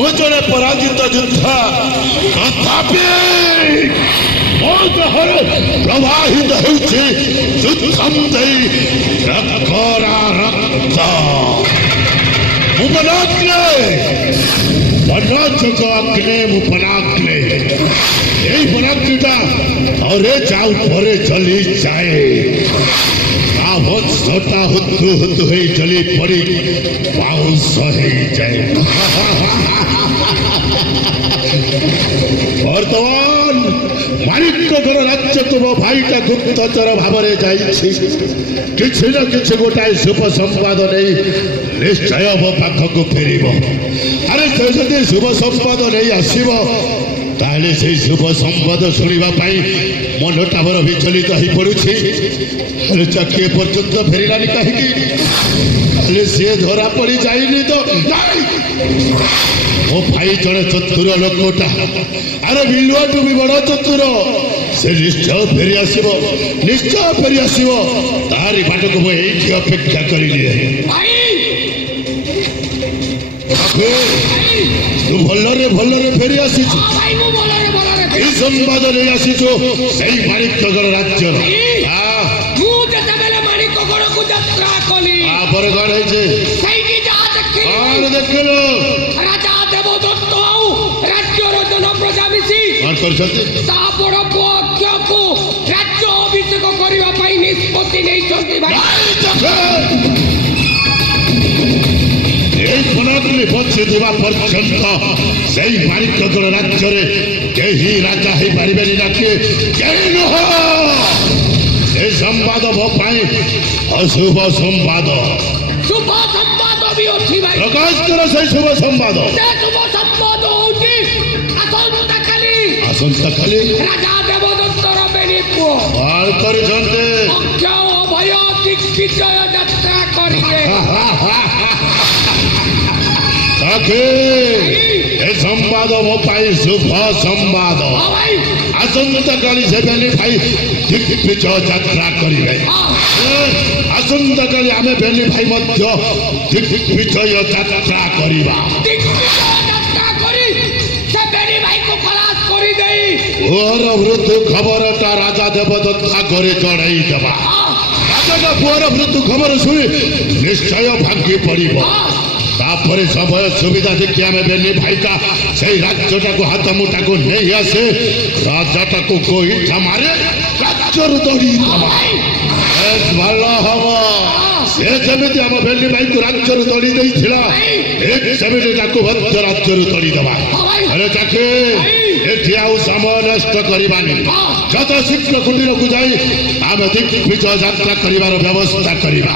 ମୁଁ ଜଣେ ପରାଜିତ ଯୋଦ୍ଧା, ତଥାପି ମୋ ଦେହରେ ପ୍ରବାହିତ ହେଉଛି ଯୁଦ୍ଧଂ ଦେଇ ରକ୍ତରା ରକ୍ତ। ମୁଁ ବନାଗ୍ନେ, ବନଯୋଗ ଅଗ୍ନେ ମୁଁ ବନାଗ୍ନେ। এই বনাগ্নিটা ধরে যাও পরে জলি যায়। আবদ্ধটা হুতু হুতু হয়ে জলি পড়ে পাউস হয়ে যায়। বর্তমান মানিক্যগড় রাজ্য তুম ভাইটা গুপ্তচর ভাবে যাইছি। কিছু না কিছু গোটাଏ শুভ সম্বাদ নেই নিশ্চয় ମୋ ପାଖକୁ ଫେରିବ। ଆରେ ସେ ଯଦି ଶୁଭ ସମ୍ବାଦ ନେଇ ଆସିବ ତାହେଲେ ସେଇ ଶୁଭ ସମ୍ବାଦ ଶୁଣିବା ପାଇଁ ମନଟା ମୋର ବିଚଳିତ ହୋଇପଡୁଛି। ହେଲେ ଚାକିଏ ପର୍ଯ୍ୟନ୍ତ ଫେରିଲାନି କାହିଁକି? ହେଲେ ସିଏ ଧରା ପଡି ଯାଇନି ତ? ମୋ ଭାଇ ଜଣେ ଚତୁର ଲୋକଟା, ଆରେ ବିଲୁଆଠୁ ବି ବଡ ଚତୁର। ସେ ନିଶ୍ଚୟ ଫେରି ଆସିବ, ନିଶ୍ଚୟ ଫେରି ଆସିବ। ତାରି ବାଟକୁ ମୁଁ ଏଇଠି ଅପେକ୍ଷା କରିଲି। ତୁ ଭଲରେ ଭଲରେ ଫେରି ଆସିଛୁ। এই সম্বাদ নেই আসিছ সেই মানিক্যগড় রাজ্যর। ମୁଁ ଯେତେବେଳେ ମାଣିକଗଡ଼କୁ ଯାତ୍ରା କଲି ତାପରେ କଣ ହେଇଛି? ସେଇଠି ଯାହା ଦେଖିଲି, କଣ ଦେଖିଲୁ? ରାଜା ଦେବଦତ୍ତ ଆଉ ରାଜ୍ୟର ଜନପ୍ରଜା ମିଶି କଣ କରିଛନ୍ତି? ତା ବଡ ପୁଅ ଅକ୍ଷୟକୁ ରାଜ୍ୟ ଅଭିଷେକ କରିବା ପାଇଁ ନିଷ୍ପତ୍ତି ନେଇଛନ୍ତି। ଭାଇ এই বনাগ্নি বঞ্চিଥିବା ପର୍ଯ୍ୟନ୍ତ ସେଇ ମାଣିକ୍ୟଗଡ଼ ରାଜ୍ୟରେ କେହି ରାଜା ହେଇପାରିବେନି ନା କିଏ? କେହି ନୁହଁ। ଏ ସମ୍ବାଦ ମୋ ପାଇଁ ଅଶୁଭ ସମ୍ବାଦ। ଶୁଭ ସମ୍ବାଦ ବି ଅଛି ଭାଇ। ପ୍ରକାଶ କର ସେଇ ଶୁଭ ସମ୍ବାଦ। ସେ ଶୁଭ ସମ୍ବାଦ ହଉଛି ଆସନ୍ତାକାଲି ରାଜା ଦେବଦତ୍ତର ବେନି ପୁଅ କଣ କରିଛନ୍ତି? ଅକ୍ଷୟ ଅଭୟ ଦିଗ୍ବିଜୟ ଯାତ୍ରା କରିବେ। ଏ ସମ୍ବାଦ ମୋ ପାଇଁ ଶୁଭ ସମ୍ବାଦ। ଆସନ୍ତାକାଲି ସେ ବେନି ଭାଇ ଦିଗ୍ବିଜୟ ଯାତ୍ରା କରିବେ। ଆସନ୍ତାକାଲି ଆମେ ବେନି ଭାଇ ମଧ୍ୟ ଦିଗ୍ବିଜୟ ଯାତ୍ରା କରିବା। ପୁଅର ମୃତ୍ୟୁ ଖବରଟା ରାଜା ଦେବଦତ୍ତ ଆଗରେ ଜଣାଇ ଦେବା। ରାଜାଙ୍କ ପୁଅର ମୃତ୍ୟୁ ଖବର ଶୁଣି ନିଶ୍ଚୟ ଭାଙ୍ଗି ପଡିବ। ତାପରେ ସମୟ ସୁବିଧା ଦେଖି ଆମେ ବେନି ଭାଇକା ସେଇ ରାଜ୍ୟଟାକୁ ହାତ ମୁଠାକୁ ନେଇ ଆସେ, ରାଜାଟାକୁ ଗୋଇଠା ମାରେ, ରାଜ୍ୟରୁ ଦୌଡ଼ି ଦେବା। ଭଲ ହବ। ସେ ଯେମିତି ଆମ ବେନି ଭାଇକୁ ରାଜ୍ୟରୁ ଦୌଡ଼ି ଦେଇଥିଲା, ସେମିତି ତାକୁ ମଧ୍ୟ ରାଜ୍ୟରୁ ଦୌଡ଼ି ଦେବା। ହେଲେ ଚାକେ ଏଠି ଆଉ ସମୟ ନଷ୍ଟ କରିବାନି। ଯଥା ଶୀଘ୍ର କୁଟୀରକୁ ଯାଇ ଆମେ ଦିଗ୍ବିଜୟ ଯାତ୍ରା କରିବାର ବ୍ୟବସ୍ଥା କରିବା।